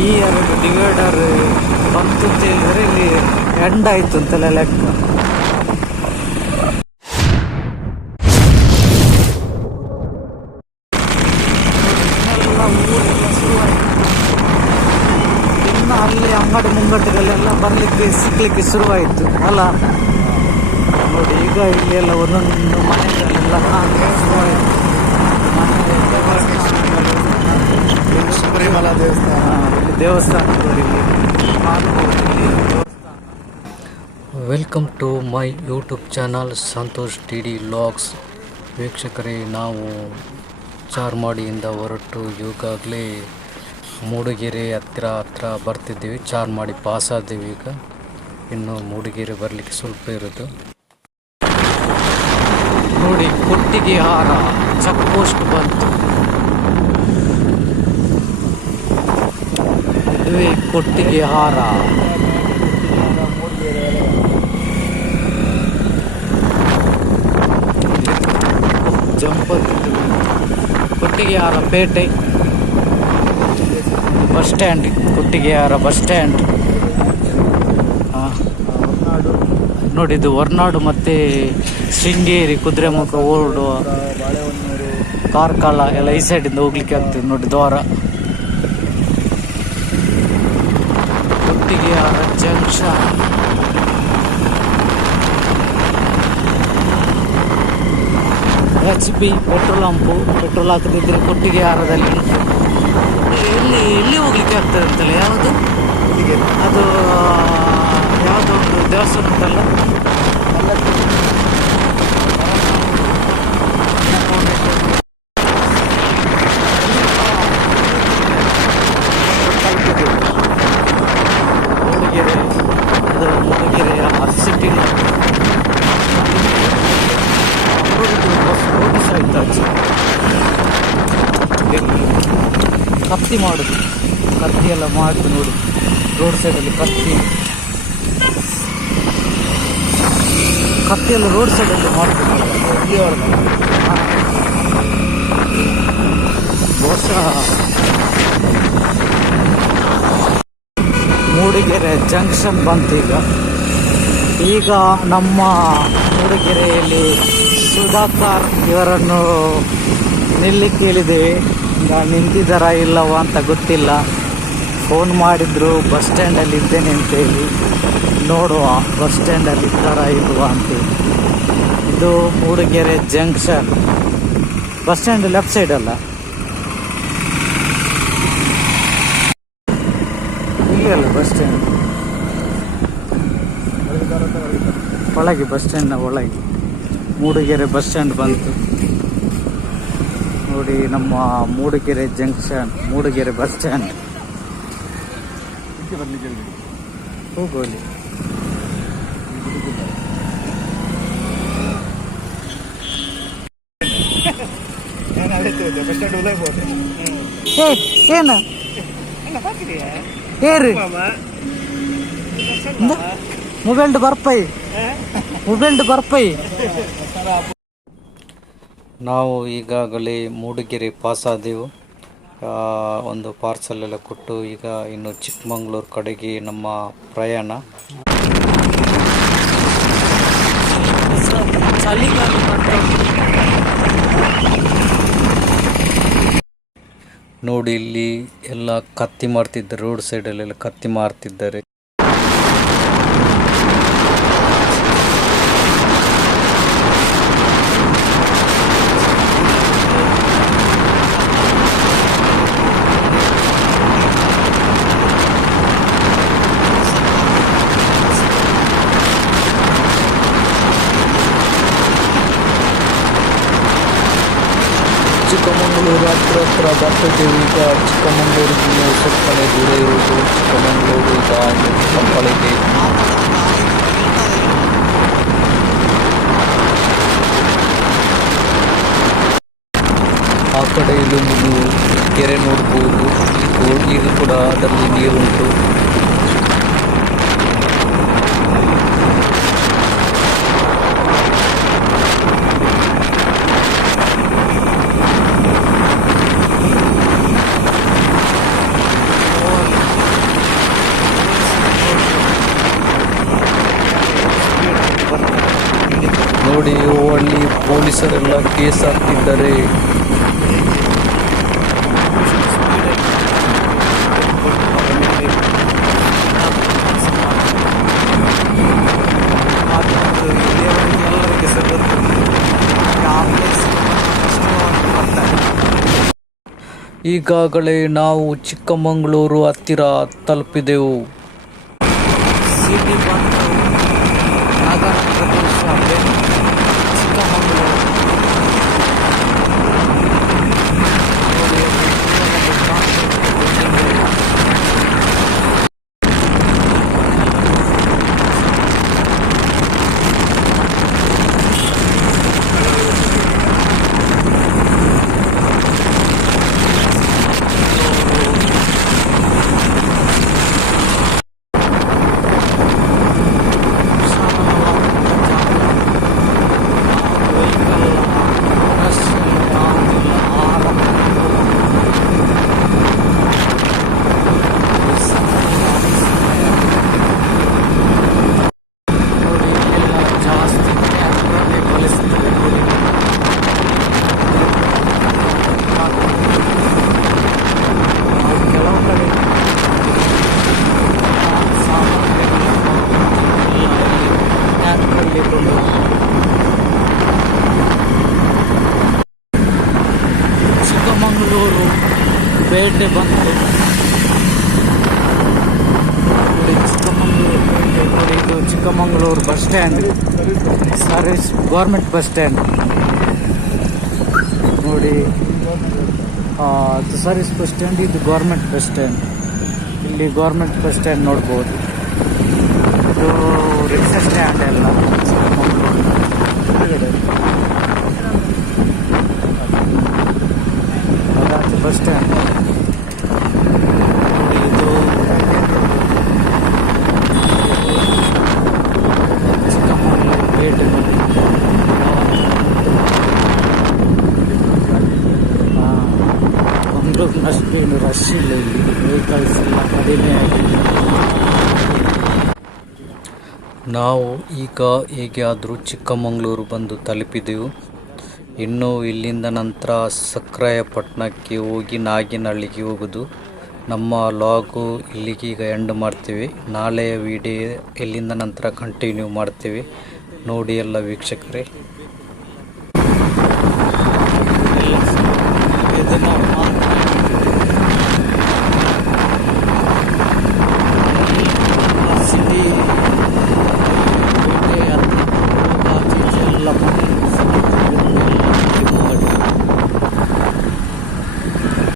ಈ ಎರಡು ಡಿವೈಡರ್ ಬಂತು ಅಂತ ಹೇಳಿದ್ರೆ ಇಲ್ಲಿ ಎಂಡ್ ಆಯ್ತು ಅಂತೆಲ್ಲ ಲೆಕ್ಕ. ಇನ್ನು ಅಲ್ಲಿ ಅಂಗಡಿ ಮುಂಗಟ್ಟುಗಳೆಲ್ಲ ಬರ್ಲಿಕ್ಕೆ ಸಿಗ್ಲಿಕ್ಕೆ ಶುರುವಾಯಿತು. ಅಲ್ಲ, ನೋಡಿ, ಈಗ ಇಲ್ಲಿ ಎಲ್ಲ ಒಂದೊಂದು ಮನೆಗಳೆಲ್ಲ ಕಾಣಲಿಕ್ಕೆ ಶುರುವಾಯಿತು. ದೇವಸ್ಥಾನ ಹಾ, welcome to my YouTube channel Santosh T D logs ವೀಕ್ಷಕರೇ ನಾವು ಚಾರ್ಮಾಡಿಯಿಂದ ಹೊರಟು ಈಗಾಗಲೇ ಮೂಡಿಗೆರೆ ಹತ್ತಿರ ಹತ್ತಿರ ಬರ್ತಿದ್ದೀವಿ. ಚಾರ್ಮಾಡಿ ಪಾಸ್ ಆದ್ದೀವಿ ಈಗ. ಇನ್ನು ಮೂಡಿಗೆರೆ ಬರಲಿಕ್ಕೆ ಸ್ವಲ್ಪ ಇರೋದು. ನೋಡಿ ಕೊಟ್ಟಿಗೆ ಹಾರ ಚೆಕ್ ಪೋಸ್ಟ್ ಬಂತು. ಇದುವೇ ಕೊಟ್ಟಿಗೆ ಹಾರ. ಕೊಟ್ಟಿಗೆ ಹಾರ ಪೇಟೆ. ಬಸ್ ಸ್ಟ್ಯಾಂಡ್, ಕೊಟ್ಟಿಗೆ ಹಾರ ಬಸ್ ಸ್ಟ್ಯಾಂಡ್. ನೋಡಿ ಇದು ಹೊರನಾಡು ಮತ್ತೆ ಶೃಂಗೇರಿ, ಕುದುರೆಮುಖ ಕಾರ್ಕಾಲ ಕಾರ್ಕಳ ಎಲ್ಲ ಈ ಸೈಡಿಂದ ಹೋಗ್ಲಿಕ್ಕೆ ಆಗ್ತದೆ ನೋಡಿ ದ್ವಾರ. Kottigehara junction. H P petrol pump petrol ಹಾಕದಿದ್ರೆ ಕೊಟ್ಟಿಗೆ ಆರದಲ್ಲಿ. ಎಲ್ಲಿ ಎಲ್ಲಿ ಹೋಗ್ಲಿಕ್ಕೆ ಆಗ್ತದೆ ಅಂತಲ್ಲ ಯಾವುದು ಇಲ್ಲಿಗೆ ಅದು ಯಾವುದೋ ಒಂದು ದೇವಸ್ಥಾನ ಉಂಟಲ್ಲ ಮೂಡಿಗೆರೆ, ಅದರ ಮೂಡಿಗೆರೆಯ ಸಿಟಿ ರೋಡ್ ಸೈಡ್ ಆಚೆ ಕತ್ತಿ ಮಾಡುದು ಕತ್ತಿ ಎಲ್ಲ ಮಾಡಿ ನೋಡಿ. ರೋಡ್ ಸೈಡಲ್ಲಿ ಕತ್ತಿ. ಕತ್ತಿ ಎಲ್ಲ ರೋಡ್ ಸೈಡಲ್ಲಿ ಇಲ್ಲಿವರೆಗೆ ಬಹುಶಃ ಮೂಡಿಗೆರೆ ಜಂಕ್ಷನ್ ಬಂತು ಈಗ ನಮ್ಮ ಮೂಡಿಗೆರೆಯಲ್ಲಿ ಸುಧಾಕರ್ ಇವರನ್ನು ನಿಲ್ಲಿಕ್ಕೆ ಹೇಳಿದ್ದೇವೆ ನಿಂತಿದ್ದಾರಾ ಇಲ್ಲವಾ ಅಂತ ಗೊತ್ತಿಲ್ಲ. ಫೋನ್ ಮಾಡಿದ್ರು, ಬಸ್ ಸ್ಟ್ಯಾಂಡಲ್ಲಿ ಇದ್ದೇನೆ ಅಂತೇಳಿ. ನೋಡುವ, ಬಸ್ ಸ್ಟ್ಯಾಂಡಲ್ಲಿ ಇದ್ದಾರಾ ಇಲ್ವಾ ಅಂತೇಳಿ. ಇದು Mudigere junction. Bus stand left side ಅಲ್ಲ ಬಸ್ ಸ್ಟ್ಯಾಂಡ್. ಒಳಗೆ ಬಸ್ ಸ್ಟ್ಯಾಂಡ್ನ ಒಳಗೆ. ಮೂಡಿಗೆರೆ ಬಸ್ ಸ್ಟ್ಯಾಂಡ್ ಬಂತು. ನೋಡಿ ನಮ್ಮ Mudigere junction Mudigere bus stand. ಹೋಗೋಲಿ. ಏನು? ಏರಿ ಮೊಬೈಲ್ ಬರ್ಪೈ. ಮೊಬೈಲ್ ಬರ್ಪೈ. ನಾವು ಈಗಾಗಲೇ ಮೂಡಿಗೆರೆ ಪಾಸ್ ಆದೆವು ಆ, ಒಂದು ಪಾರ್ಸಲ್ ಎಲ್ಲ ಕೊಟ್ಟು ಈಗ ಇನ್ನು ಚಿಕ್ಕಮಂಗ್ಳೂರು ಕಡೆಗೆ ನಮ್ಮ ಪ್ರಯಾಣ. ನೋಡಿ ಇಲ್ಲಿ ಎಲ್ಲ ಕತ್ತಿ ಮಾರ್ತಿದ್ದಾರೆ ರೋಡ್ ಸೈಡಲ್ಲೆಲ್ಲ ಕತ್ತಿ ಮಾರ್ತಿದ್ದಾರೆ. ಚಿಕ್ಕಮಗಳೂರು ಹತ್ರ ಹತ್ರ ಬರ್ತದೆ. ಈಗ ಚಿಕ್ಕಮಗಳೂರಿಗೆ ಸ್ವಲ್ಪ ದೂರ ಇರುವುದು ಚಿಕ್ಕಮಗಳೂರು ಈಗ ಮಕ್ಕಳಿಗೆ ಆ ಕಡೆ ಇಲ್ಲಿ ಒಂದು ಕೆರೆ ನೋಡ್ಬೋದು. ಇದು ಕೂಡ ಅದರಲ್ಲಿ ನೀರುಂಟು. ಪೊಲೀಸರೆಲ್ಲ ಕೇಸ್ ಹಾಕ್ತಿದ್ದಾರೆ ಈಗಾಗಲೇ ನಾವು ಚಿಕ್ಕಮಗಳೂರು ಹತ್ತಿರ ತಲುಪಿದೆವು ಸಿಟಿ ಬಂದು ನಗರ ಪ್ರದೇಶ ಬೆನ್- ಚಿಕ್ಕಮಗಳೂರು ನೋಡಿ, ಇದು ಕಾಣ್ತಿದೆ building. ಕೆಲವು ಕಡೆ ಟ್ಯಾಕ್ಟ್ರಲ್ಲಿ ಕೊಂಡು ಚಿಕ್ಕಮಗಳೂರು ಬೇಟೆ ಬಂತು ಇದು Chikkamagaluru bus stand. Service government bus stand. ನೋಡಿ ಸರ್ವಿಸ್ ಬಸ್ ಸ್ಟ್ಯಾಂಡ್, ಇದು ಗೌರ್ಮೆಂಟ್ ಬಸ್ ಸ್ಟ್ಯಾಂಡ್. ಇಲ್ಲಿ ಗೌರ್ಮೆಂಟ್ ಬಸ್ ಸ್ಟ್ಯಾಂಡ್ ನೋಡ್ಬೋದು. ಇದು ರಿಕ್ಷಾ ಸ್ಟ್ಯಾಂಡ್ ಎಲ್ಲ. Chikkamagaluru bus stand. ಏನು ರಶ್ ಇಲ್ಲ ಇಲ್ಲಿ ವೆಹಿಕಲ್ಸ್ ಎಲ್ಲ ಕಡಿಮೆ ನಾವು ಈಗ ಹೇಗೆ ಆದರೂ ಚಿಕ್ಕಮಗಳೂರು ಬಂದು ತಲುಪಿದೆವು. ಇನ್ನು ಇಲ್ಲಿಂದ ನಂತರ ಸಕ್ರಾಯಪಟ್ಟಣಕ್ಕೆ ಹೋಗಿ ನಾಗಿನಹಳ್ಳಿಗೆ ಹೋಗೋದು. ನಮ್ಮ ಲಾಗು ಇಲ್ಲಿಗೆ ಈಗ ಎಂಡ್ ಮಾಡ್ತೀವಿ. ನಾಳೆಯ ವಿಡಿಯೋ ಇಲ್ಲಿಂದ ನಂತರ ಕಂಟಿನ್ಯೂ ಮಾಡ್ತೀವಿ. ನೋಡಿ ಎಲ್ಲ ವೀಕ್ಷಕರೇ.